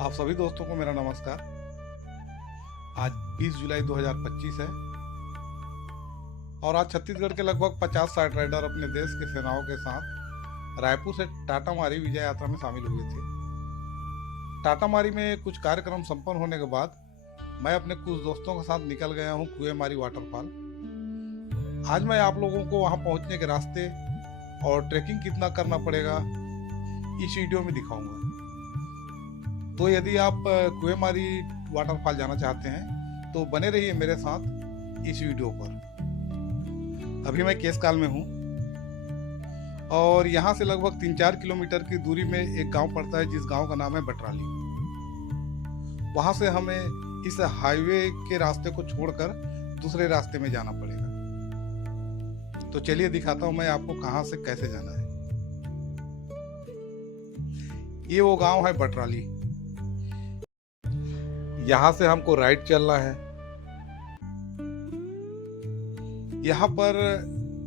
आप सभी दोस्तों को मेरा नमस्कार। आज 20 जुलाई 2025 है और आज छत्तीसगढ़ के लगभग 50-60 राइडर अपने देश के सेनाओं के साथ रायपुर से टाटामारी विजय यात्रा में शामिल हुए थे। टाटामारी में कुछ कार्यक्रम संपन्न होने के बाद मैं अपने कुछ दोस्तों के साथ निकल गया हूँ कुएमारी वाटरफॉल। आज मैं आप लोगों को वहाँ पहुँचने के रास्ते और ट्रैकिंग कितना करना पड़ेगा इस वीडियो में दिखाऊंगा। तो यदि आप कुएमारी वाटरफॉल जाना चाहते हैं तो बने रहिए मेरे साथ इस वीडियो पर। अभी मैं केसकाल में हूँ और यहाँ से लगभग 3-4 किलोमीटर की दूरी में एक गांव पड़ता है जिस गांव का नाम है बटराली। वहाँ से हमें इस हाईवे के रास्ते को छोड़कर दूसरे रास्ते में जाना पड़ेगा। तो चलिए दिखाता हूँ मैं आपको कहाँ से कैसे जाना है। ये वो गांव है बटराली। यहाँ से हमको राइट चलना है। यहाँ पर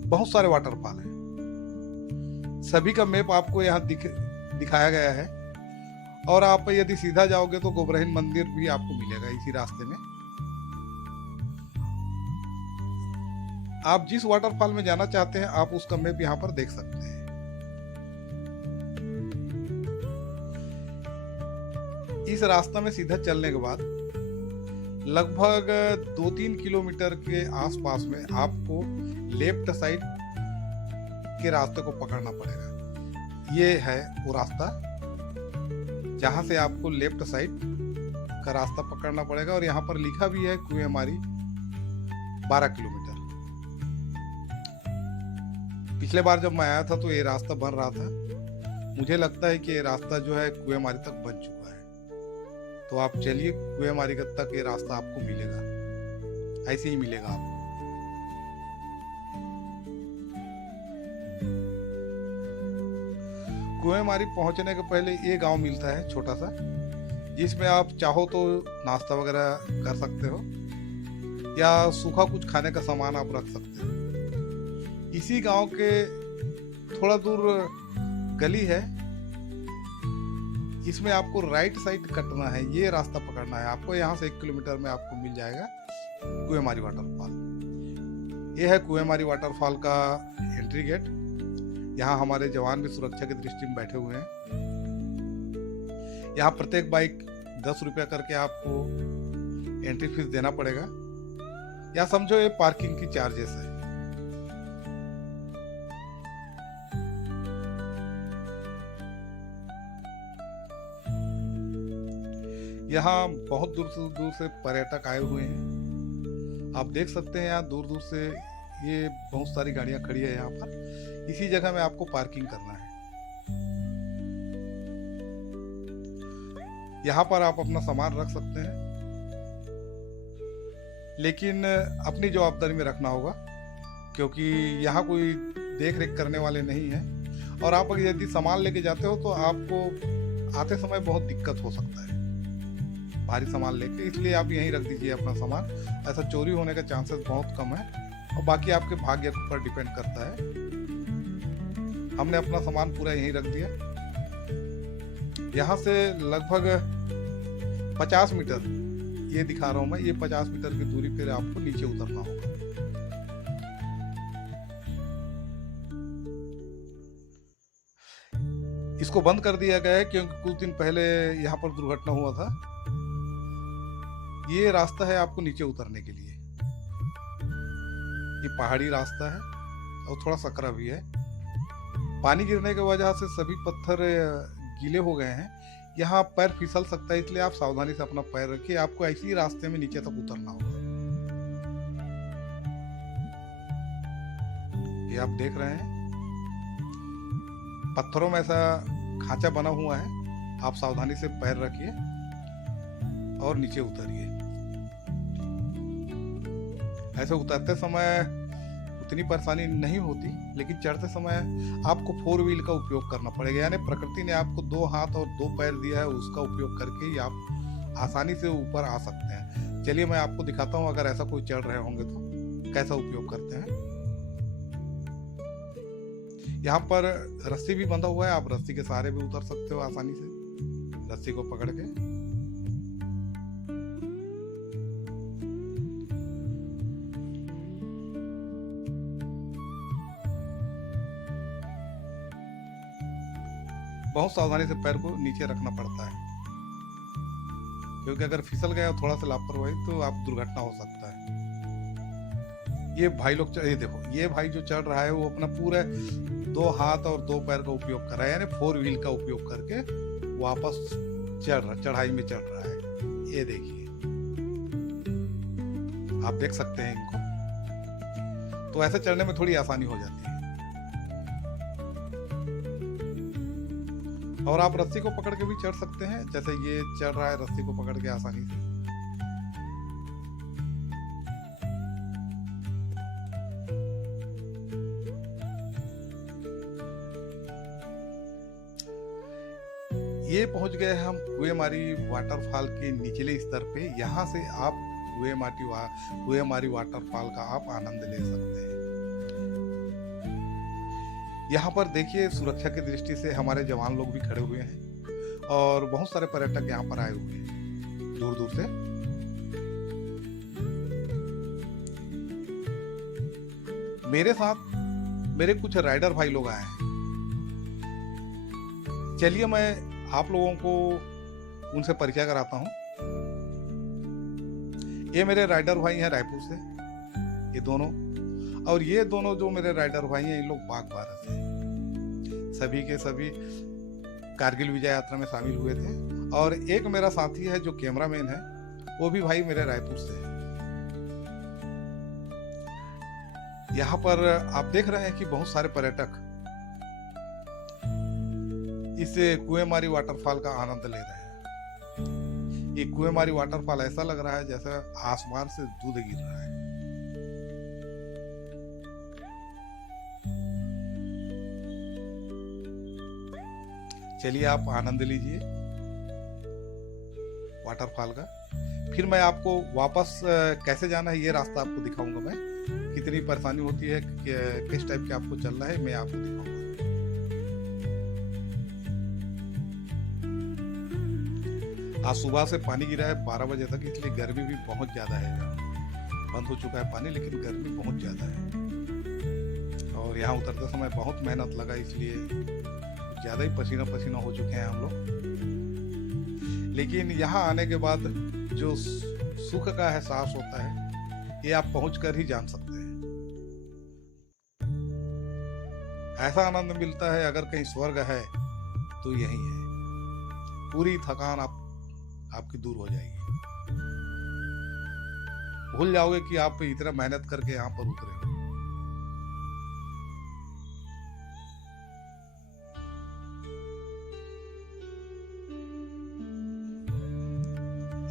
बहुत सारे वाटरफॉल हैं। सभी का मैप आपको यहाँ दिखाया गया है और आप यदि सीधा जाओगे तो गोबरहीन मंदिर भी आपको मिलेगा इसी रास्ते में। आप जिस वाटरफॉल में जाना चाहते हैं आप उसका मैप यहाँ पर देख सकते हैं। इस रास्ता में सीधा चलने के बाद लगभग 2-3 किलोमीटर के आसपास में आपको लेफ्ट साइड के रास्ते को पकड़ना पड़ेगा। ये है वो रास्ता जहां से आपको लेफ्ट साइड का रास्ता पकड़ना पड़ेगा और यहाँ पर लिखा भी है कुएमारी 12 किलोमीटर। पिछले बार जब मैं आया था तो ये रास्ता बन रहा था। मुझे लगता है कि ये रास्ता जो है कुएमारी तक बन चुका है। तो आप चलिए कुएमारी तक ये रास्ता आपको मिलेगा, ऐसे ही मिलेगा आपको। कुएमारी पहुंचने के पहले ये गांव मिलता है छोटा सा, जिसमें आप चाहो तो नाश्ता वगैरह कर सकते हो या सूखा कुछ खाने का सामान आप रख सकते हो। इसी गांव के थोड़ा दूर गली है, इसमें आपको राइट साइड कटना है। ये रास्ता पकड़ना है आपको। यहाँ से 1 किलोमीटर में आपको मिल जाएगा कुएमारी वाटरफॉल। ये है कुएमारी वाटरफॉल का एंट्री गेट। यहाँ हमारे जवान भी सुरक्षा की दृष्टि में बैठे हुए हैं। यहाँ प्रत्येक बाइक 10 रुपया करके आपको एंट्री फीस देना पड़ेगा, या समझो ये पार्किंग की चार्जेस है। यहाँ बहुत दूर से पर्यटक आए हुए हैं। आप देख सकते हैं यहाँ दूर दूर से ये बहुत सारी गाड़ियां खड़ी है। यहाँ पर इसी जगह में आपको पार्किंग करना है। यहाँ पर आप अपना सामान रख सकते हैं, लेकिन अपनी जवाबदारी में रखना होगा, क्योंकि यहाँ कोई देख रेख करने वाले नहीं है। और आप यदि सामान लेके जाते हो तो आपको आते समय बहुत दिक्कत हो सकता है भारी सामान लेके, इसलिए आप यहीं रख दीजिए अपना सामान। ऐसा चोरी होने का चांसेस बहुत कम है और बाकी आपके भाग्य पर डिपेंड करता है। हमने अपना सामान पूरा यहीं रख दिया। यहाँ से लगभग 50 मीटर ये दिखा रहा हूं मैं, ये 50 मीटर की दूरी पर आपको नीचे उतरना होगा। इसको बंद कर दिया गया है क्योंकि कुछ दिन पहले यहाँ पर दुर्घटना हुआ था। ये रास्ता है आपको नीचे उतरने के लिए। ये पहाड़ी रास्ता है और थोड़ा सकरा भी है। पानी गिरने की वजह से सभी पत्थर गीले हो गए हैं। यहाँ पैर फिसल सकता है, इसलिए आप सावधानी से अपना पैर रखिए। आपको ऐसे ही रास्ते में नीचे तक उतरना होगा। ये आप देख रहे हैं पत्थरों में ऐसा खांचा बना हुआ है। आप सावधानी से पैर रखिए और नीचे उतरिए। ऐसे उतरते समय उतनी परेशानी नहीं होती, लेकिन चढ़ते समय आपको 4 व्हील का उपयोग करना पड़ेगा। यानी प्रकृति ने आपको 2 हाथ और 2 पैर दिया है, उसका उपयोग करके ही आप आसानी से ऊपर आ सकते हैं। चलिए मैं आपको दिखाता हूँ, अगर ऐसा कोई चढ़ रहे होंगे तो कैसा उपयोग करते हैं। यहाँ पर रस्सी भी बंधा हुआ है, आप रस्सी के सहारे भी उतर सकते हो आसानी से, रस्सी को पकड़ के। बहुत सावधानी से पैर को नीचे रखना पड़ता है, क्योंकि अगर फिसल गया और थोड़ा सा लापरवाही तो आप दुर्घटना हो सकता है। ये भाई लोग ये देखो, ये भाई जो चढ़ रहा है वो अपना पूरा 2 हाथ और 2 पैर का उपयोग कर रहा है, यानी 4 व्हील का उपयोग करके वापस चढ़ाई में चढ़ रहा है। ये देखिए, आप देख सकते हैं इनको। तो ऐसे चढ़ने में थोड़ी आसानी हो जाती है। और आप रस्सी को पकड़ के भी चढ़ सकते हैं, जैसे ये चढ़ रहा है रस्सी को पकड़ के आसानी से। ये पहुंच गए हम कुएमारी वाटरफॉल के निचले स्तर पे। यहाँ से आप कुएमारी वाटरफॉल का आप आनंद ले सकते हैं। यहाँ पर देखिए, सुरक्षा की दृष्टि से हमारे जवान लोग भी खड़े हुए हैं और बहुत सारे पर्यटक यहाँ पर आए हुए हैं दूर दूर से। मेरे साथ मेरे कुछ राइडर भाई लोग आए हैं। चलिए मैं आप लोगों को उनसे परिचय कराता हूँ। ये मेरे राइडर भाई हैं रायपुर से, ये दोनों। और ये दोनों जो मेरे राइडर भाई हैं, ये लोग बाग भारत से, सभी के सभी कारगिल विजय यात्रा में शामिल हुए थे। और एक मेरा साथी है जो कैमरामैन है, वो भी भाई मेरे रायपुर से है। यहाँ पर आप देख रहे हैं कि बहुत सारे पर्यटक इस कुएमारी वाटरफॉल का आनंद ले रहे हैं। ये कुएमारी वाटरफॉल ऐसा लग रहा है जैसे आसमान से दूध गिर रहा है। चलिए आप आनंद लीजिए वाटरफॉल का। फिर मैं आपको वापस कैसे जाना है ये रास्ता आपको दिखाऊंगा। मैं कितनी परेशानी होती है, किस टाइप के आपको चलना है, मैं आपको दिखाऊंगा। आज सुबह से पानी गिरा है 12 बजे तक, इसलिए गर्मी भी बहुत ज्यादा है। बंद हो चुका है पानी, लेकिन गर्मी बहुत ज्यादा है। और यहाँ उतरते समय बहुत मेहनत लगा, इसलिए ज्यादा ही पसीना पसीना हो चुके हैं हम लोग। लेकिन यहाँ आने के बाद जो सुख का एहसास होता है, ये आप पहुंचकर ही जान सकते हैं। ऐसा आनंद मिलता है, अगर कहीं स्वर्ग है तो यही है। पूरी थकान आपकी दूर हो जाएगी। भूल जाओगे कि आप इतना मेहनत करके यहाँ पर उतरे हो।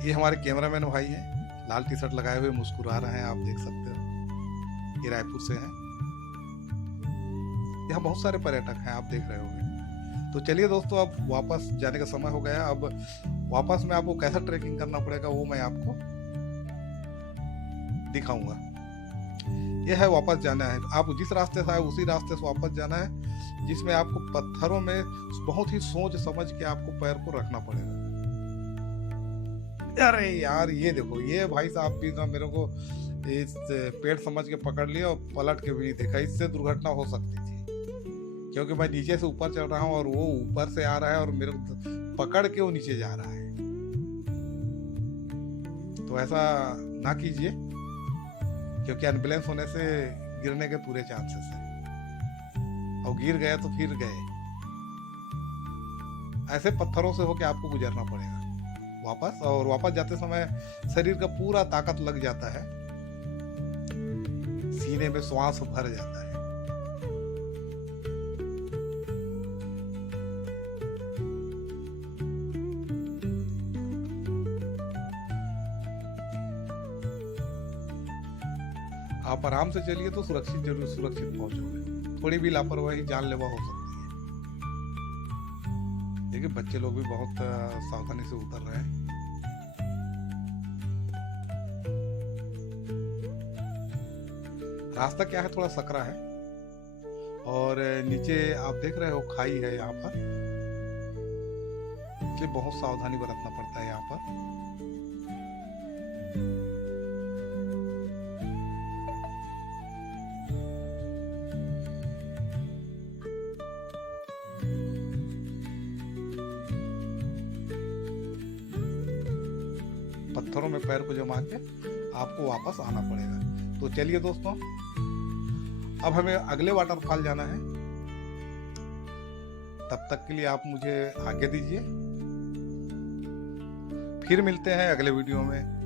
ये हमारे कैमरामैन भाई हैं, लाल टी शर्ट लगाए हुए मुस्कुरा रहे हैं, आप देख सकते हो। ये रायपुर से हैं। यहाँ बहुत सारे पर्यटक हैं, आप देख रहे होंगे। तो चलिए दोस्तों, अब वापस जाने का समय हो गया। अब वापस में आपको कैसा ट्रैकिंग करना पड़ेगा वो मैं आपको दिखाऊंगा। यह है वापस जाना है। आप जिस रास्ते से आए उसी रास्ते से वापस जाना है, जिसमें आपको पत्थरों में बहुत ही सोच समझ के आपको पैर को रखना पड़ेगा। अरे यार, ये देखो, ये भाई साहब भी ना मेरे को इस पेड़ समझ के पकड़ लिया और पलट के भी नहीं देखा। इससे दुर्घटना हो सकती थी, क्योंकि मैं नीचे से ऊपर चढ़ रहा हूँ और वो ऊपर से आ रहा है और मेरे को पकड़ के वो नीचे जा रहा है। तो ऐसा ना कीजिए, क्योंकि अनबैलेंस होने से गिरने के पूरे चांसेस हैं। और गिर गए तो फिर गए। ऐसे पत्थरों से होके आपको गुजरना पड़ेगा वापस। और वापस जाते समय शरीर का पूरा ताकत लग जाता है, सीने में श्वास भर जाता है। आप आराम से चलिए तो सुरक्षित पहुंचोगे। थोड़ी भी लापरवाही जानलेवा हो सकती है। देखिए, बच्चे लोग भी बहुत सावधानी से उतर रहे हैं। रास्ता क्या है, थोड़ा सकरा है और नीचे आप देख रहे हो खाई है यहाँ पर, इसलिए बहुत सावधानी बरतना पड़ता है यहाँ पर। पत्थरों में पैर को जमा के आपको वापस आना पड़ेगा। तो चलिए दोस्तों, अब हमें अगले वाटरफॉल जाना है। तब तक के लिए आप मुझे आज्ञा दीजिए। फिर मिलते हैं अगले वीडियो में।